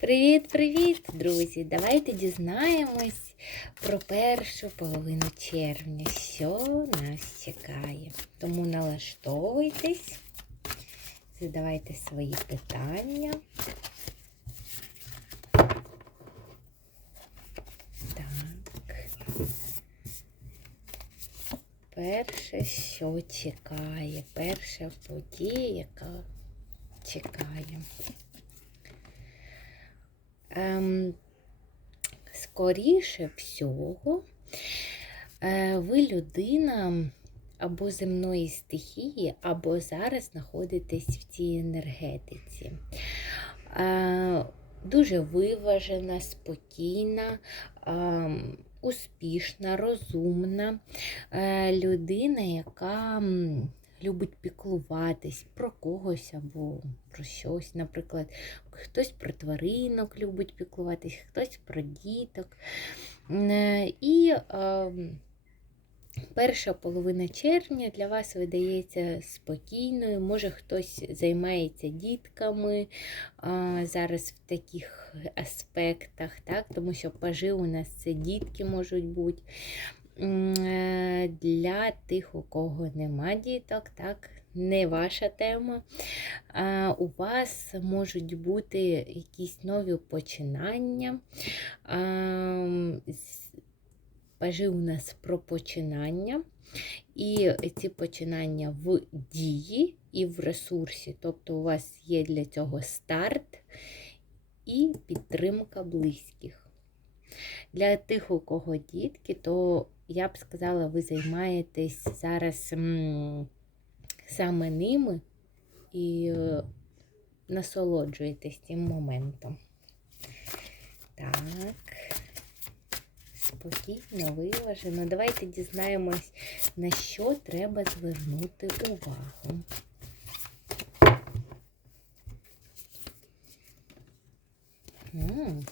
Привіт-привіт, друзі! Давайте дізнаємось про першу половину червня, що нас чекає. Тому налаштовуйтесь, задавайте свої питання. Так. Перше, що чекає, перша подія, яка чекає. Ем, скоріше всього, е, ви людина або земної стихії, або зараз знаходитесь в цій енергетиці. Е, дуже виважена, спокійна, е, успішна, розумна е, людина, яка любить піклуватись про когось або про щось. Наприклад, хтось про тваринок любить піклуватись, хтось про діток. Е, І е, перша половина червня для вас видається спокійною. Може, хтось займається дітками а, зараз в таких аспектах, так? тому що пажи у нас це дітки можуть бути. Е, Для тих, у кого нема діток, так, не ваша тема. У вас можуть бути якісь нові починання. Пажи у нас про починання. І ці починання в дії і в ресурсі. Тобто у вас є для цього старт і підтримка близьких. Для тих, у кого дітки, то я б сказала, ви займаєтесь зараз м, саме ними і е, насолоджуєтесь цим моментом. Так, спокійно, виважено. Давайте дізнаємось, на що треба звернути увагу. М,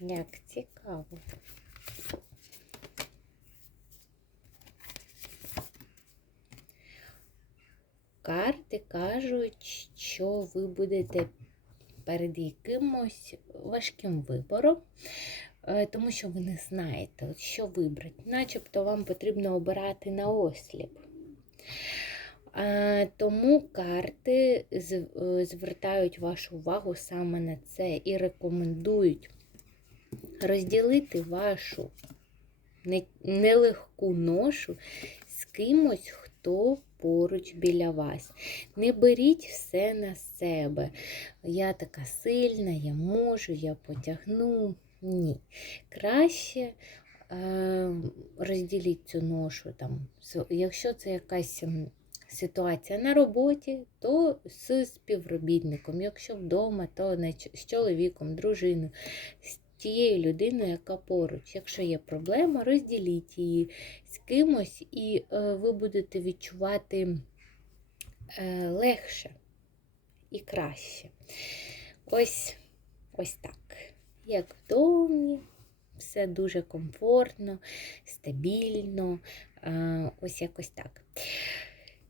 Як цікаво. Карти кажуть, що ви будете перед якимось важким вибором, е, тому що ви не знаєте, що вибрати. Начебто вам потрібно обирати на осліп. Тому карти е, звертають вашу увагу саме на це і рекомендують розділити вашу нелегку ношу з кимось, хто поруч біля вас. Не беріть все на себе. Я така сильна, я можу, я потягну. Ні. Краще е, розділіть цю ношу. Там. Якщо це якась ситуація на роботі, то з співробітником. Якщо вдома, то з чоловіком, дружиною, з тією людиною, яка поруч. Якщо є проблема, розділіть її з кимось, і е, ви будете відчувати е, легше і краще. Ось, ось так. Як домі, все дуже комфортно, стабільно, е, ось якось так.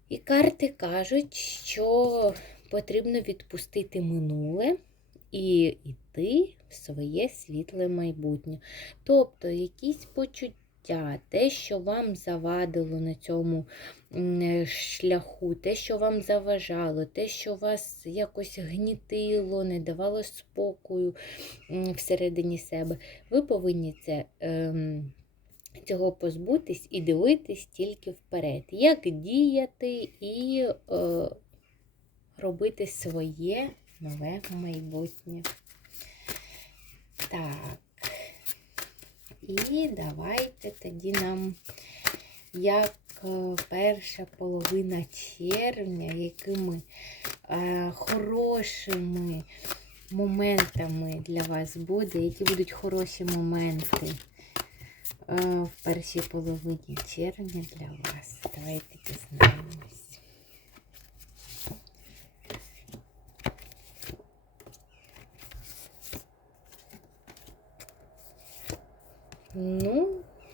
І карти кажуть, що потрібно відпустити минуле і йти в своє світле майбутнє. Тобто якісь почуття, те, що вам завадило на цьому шляху, те, що вам заважало, те, що вас якось гнітило, не давало спокою всередині себе, ви повинні це. Ем, Цього позбутись і дивитись тільки вперед. Як діяти і е, робити своє нове майбутнє. Так. І давайте тоді нам, як е, перша половина червня, якими е, хорошими моментами для вас буде, які будуть хороші моменти е, в першій половині червня для вас. Давайте дізнаємось. Ну,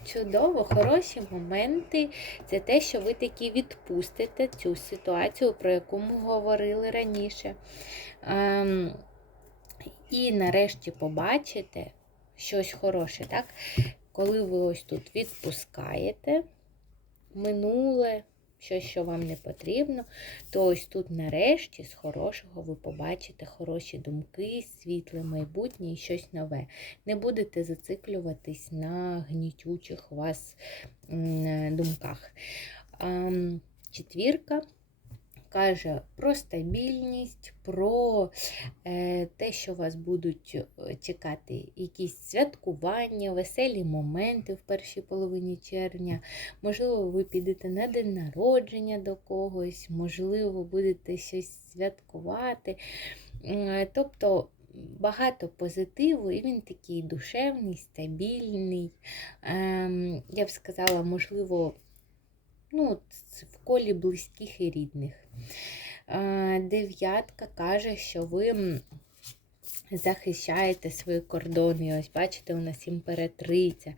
чудово, хороші моменти. Це те, що ви таки відпустите цю ситуацію, про яку ми говорили раніше. Ем, І нарешті побачите щось хороше, так? Коли ви ось тут відпускаєте минуле, щось, що вам не потрібно, то ось тут нарешті з хорошого ви побачите хороші думки, світле майбутнє і щось нове. Не будете зациклюватись на гнітючих вас думках. Четвірка каже про стабільність, про е, те, що вас будуть е, чекати якісь святкування, веселі моменти в першій половині червня. Можливо, ви підете на день народження до когось, можливо, будете щось святкувати. Тобто багато позитиву, і він такий душевний, стабільний. Ем, я б сказала, можливо, ну, в колі близьких і рідних. Дев'ятка каже, що ви захищаєте свої кордони. Ось, бачите, у нас імператриця.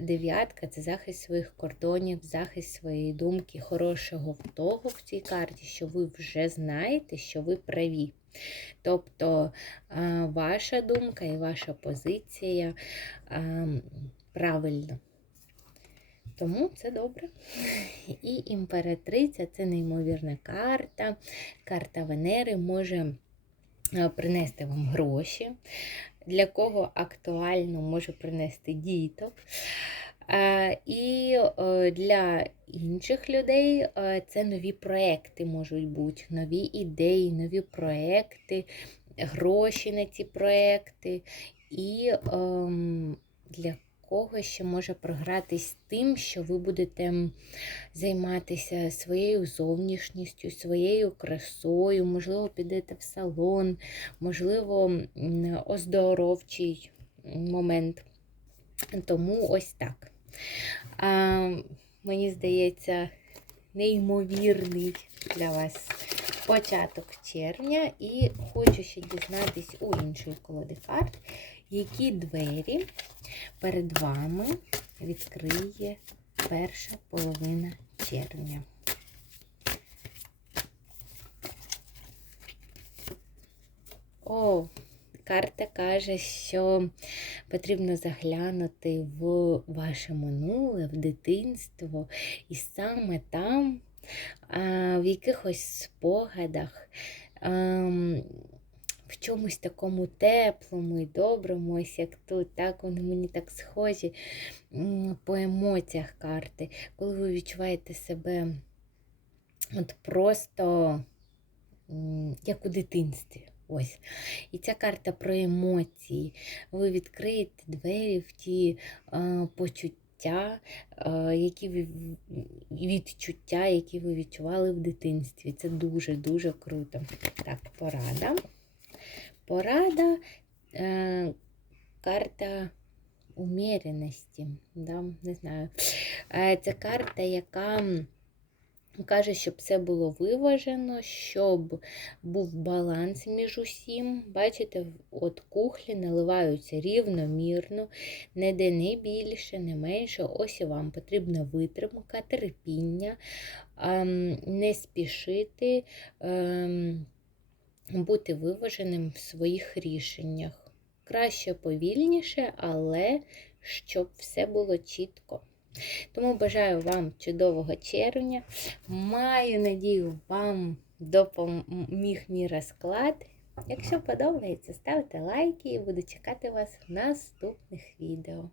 Дев'ятка це захист своїх кордонів, захист своєї думки, хорошого в того в цій карті, що ви вже знаєте, що ви праві. Тобто ваша думка і ваша позиція правильна. Тому це добре. І імператриця це неймовірна карта. Карта Венери може е, принести вам гроші, для кого актуально може принести діток. Е, і е, для інших людей це нові проекти можуть бути, нові ідеї, нові проекти, гроші на ці проекти. І ем, для кого ще може програтись тим, що ви будете займатися своєю зовнішністю, своєю красою, можливо, підете в салон, можливо, оздоровчий момент. Тому ось так. А, Мені здається, неймовірний для вас початок червня, і хочу ще дізнатись у іншої колоди карт, які двері перед вами відкриє перша половина червня. О, карта каже, що потрібно заглянути в ваше минуле, в дитинство, і саме там, в якихось спогадах. В чомусь такому теплому і доброму, ось як тут. Так, вони мені так схожі по емоціях карти, коли ви відчуваєте себе от просто як у дитинстві. Ось. І ця карта про емоції. Ви відкриєте двері в ті а, почуття, а, які ви відчуття, які ви відчували в дитинстві. Це дуже-дуже круто. Так, порада. Порада, е, карта уміреності. Да? Не знаю. Це карта, яка каже, щоб все було виважено, щоб був баланс між усім. Бачите, от кухлі наливаються рівномірно, не де не більше, не менше. Ось і вам потрібна витримка, терпіння, не спішити. Бути виваженим в своїх рішеннях. Краще повільніше, але щоб все було чітко. Тому бажаю вам чудового червня. Маю надію, вам допоміг мій розклад. Якщо подобається, ставте лайки і буду чекати вас в наступних відео.